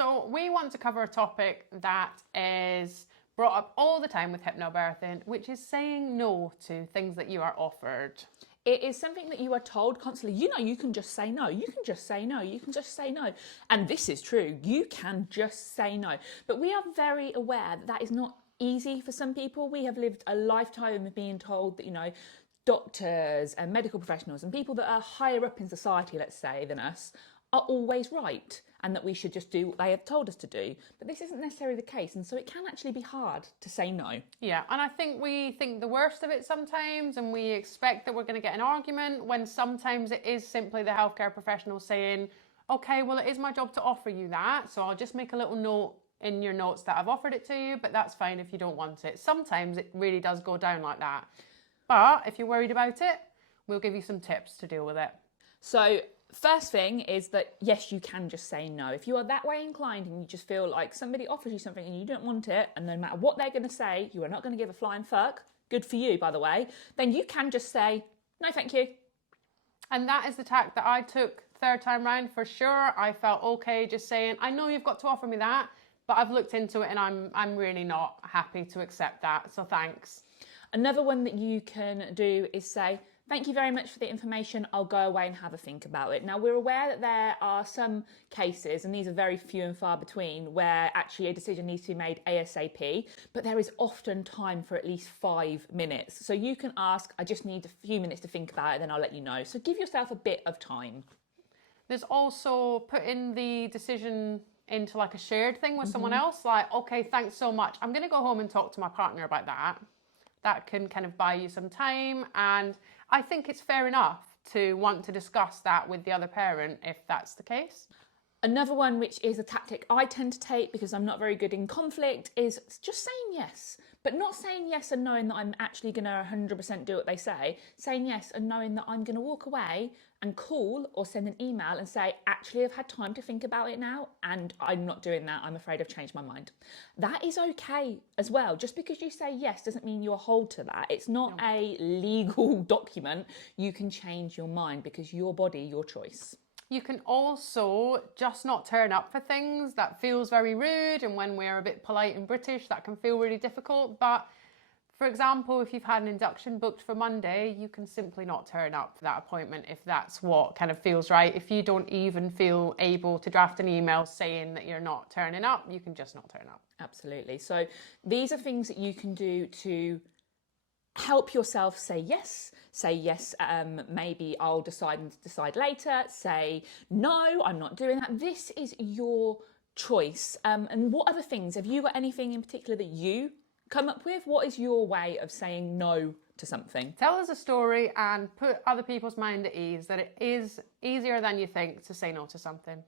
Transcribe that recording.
So we want to cover a topic that is brought up all the time with hypnobirthing, which is saying no to things that you are offered. It is something that you are told constantly. You know, you can just say no. You can just say no. You can just say no. And this is true. You can just say no. But we are very aware that that is not easy for some people. We have lived a lifetime of being told that, you know, doctors and medical professionals and people that are higher up in society, let's say, than us, are always right and that we should just do what they have told us to do. But this isn't necessarily the case, and so it can actually be hard to say no. Yeah, and I think we think the worst of it sometimes, and we expect that we're going to get an argument when sometimes it is simply the healthcare professional saying, okay, well, it is my job to offer you that, so I'll just make a little note in your notes that I've offered it to you, but that's fine if you don't want it. Sometimes it really does go down like that. But if you're worried about it, we'll give you some tips to deal with it. So first thing is that, yes, you can just say no. If you are that way inclined and you just feel like somebody offers you something and you don't want it, and no matter what they're going to say, you are not going to give a flying fuck, good for you, by the way, then you can just say, no, thank you. And that is the tack that I took third time round for sure. I felt okay just saying, I know you've got to offer me that, but I've looked into it and I'm really not happy to accept that, so thanks. Another one that you can do is say, thank you very much for the information. I'll go away and have a think about it. Now, we're aware that there are some cases, and these are very few and far between, where actually a decision needs to be made ASAP, but there is often time for at least 5 minutes. So you can ask, I just need a few minutes to think about it, then I'll let you know. So give yourself a bit of time. There's also putting the decision into like a shared thing with someone else. Like, okay, thanks so much. I'm going to go home and talk to my partner about that. That can kind of buy you some time. And I think it's fair enough to want to discuss that with the other parent if that's the case. Another one, which is a tactic I tend to take because I'm not very good in conflict, is just saying yes. But not saying yes and knowing that I'm actually going to 100% do what they say. Saying yes and knowing that I'm going to walk away and call or send an email and say, actually, I've had time to think about it now and I'm not doing that. I'm afraid I've changed my mind. That is okay as well. Just because you say yes doesn't mean you hold to that. It's not a legal document. You can change your mind because your body, your choice. You can also just not turn up for things. That feels very rude, and when we're a bit polite and British, that can feel really difficult. But for example, if you've had an induction booked for Monday, you can simply not turn up for that appointment if that's what kind of feels right. If you don't even feel able to draft an email saying that you're not turning up, you can just not turn up. Absolutely. So these are things that you can do to help yourself say yes, maybe I'll decide later, say no, I'm not doing that. This is your choice. And what other things, have you got anything in particular that you come up with? What is your way of saying no to something? Tell us a story and put other people's mind at ease that it is easier than you think to say no to something.